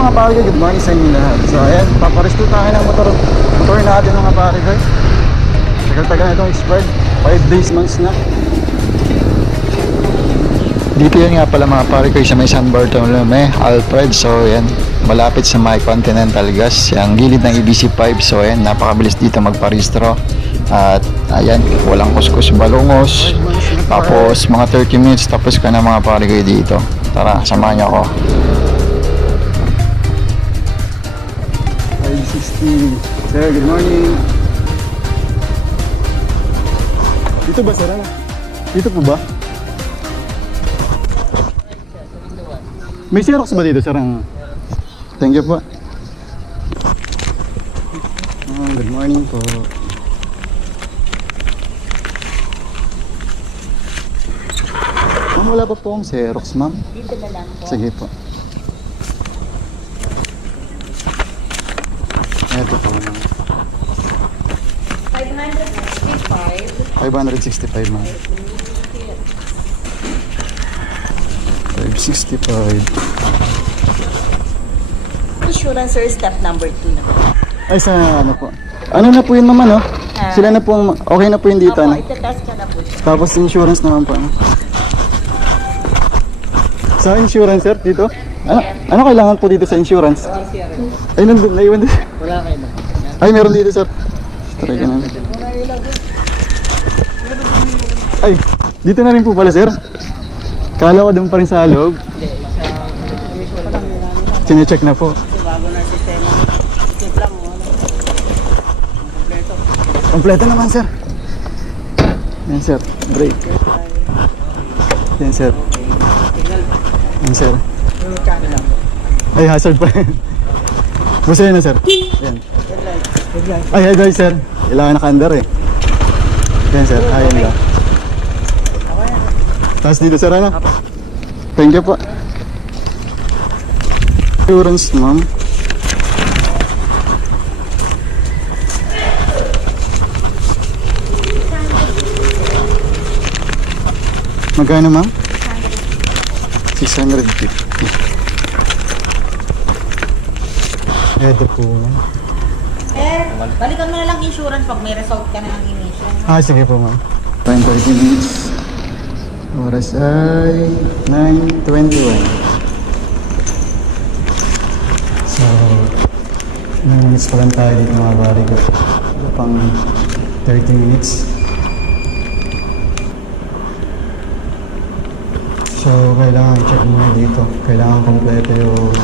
mga pare ko, good morning sa inyo lahat. So ayan, paparesto tayo ng motor natin mga pare ko. Tagal-tagal na itong expired, 5 days, months na. Dito yan nga pala mga pare ko sa may San Bartolome, Alfred. So yan, malapit sa may Continental Gas, yung gilid ng EBC5. So ayan, napakabilis dito magparehistro. At ayan, walang kuskus balungos. Tapos mga 30 minutes tapos ka na mga pare ko dito. Tara, samahan niyo ako. 560. Sir, good morning. Dito ba, sir? Ano? Dito po ba? May Xerox ba dito, sir? Thank you po. Good morning po. Ma'am, wala pa po ang Xerox, ma'am? Dito na lang po. Sige po. Ito po, ma'am. 565, ma'am. 565. Insurance sir, step number 2 na po. Ay, sa ano po? Ano na po yun, ma'am, ano? Sila na po, okay na po yun dito, Opo, ano? itetest ka na po siya. Tapos insurance naman po, ano? Sa insurance, sir, dito? Ano kailangan po dito sa insurance? Ay, nandun, naiwan din. Wala kayo na. Ay, meron dito, sir. Try ka na. Ay, dito na rin po pala, sir. Kala ko doon pa rin sa loob. Sine-check na po. Bago na sistema. Check lang mo. Kompleto. Kompleto naman, sir. Yan, sir. Break. Yan, sir. Yan, sir. Kano lang po. Ay, hazard pa. Gusto yun na, sir. Yan. Ay, guys, sir. Kailangan naka-under eh. Yan, sir. Ayan lang. Tapos dito, sir, ano? Thank you po. Insurance, ma'am. Magkano, ma'am? 650. Ito po, ma'am. Balikan mo na lang insurance pag may result ka na ng emission. Sige po, ma'am. Time 30 minutes. Oras ay 9:21. So, 9 minutes pa lang tayo dito mga bari ko. Pang 30 minutes. So, kailangan i-check muna dito. Kailangan kompleto yung